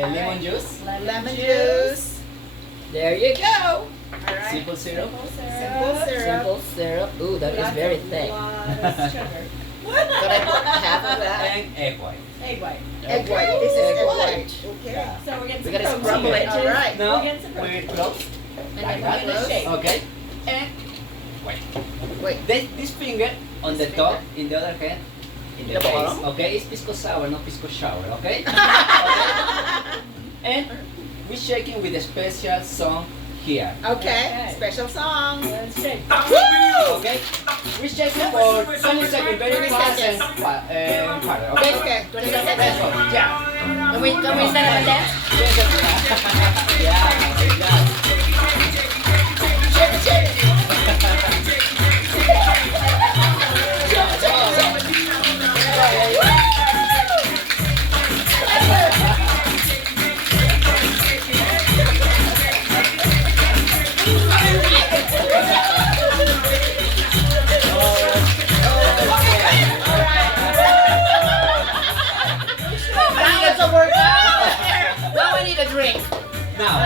the lemon juice. Lemon juice. There you go. Alright. Simple syrup. Simple syrup. Simple syrup. Ooh, that is very thick. What? Can I put half of that? And egg white. Egg white. Egg white. This is egg Egg white. Okay. Yeah. So we're getting We some gotta protein. scrub it. Alright. Now, We're getting some we protein. close. And Like then we're that. gonna shake. Okay. And wait. Wait. This finger on the top, in the other hand, in the The base. bottom? Okay, it's Pisco Sour, not Pisco Shower. Okay. And we're shaking with a special song here. Okay. Special song. Let's shake. Okay. We're shaking for 20 seconds, very 20 fast seconds. and harder. Okay. Okay. 20 Let's seconds. go. Yeah. Can we set up a dance? Yeah. Shake it, shake it. That was a workout. Now I need a drink. Now,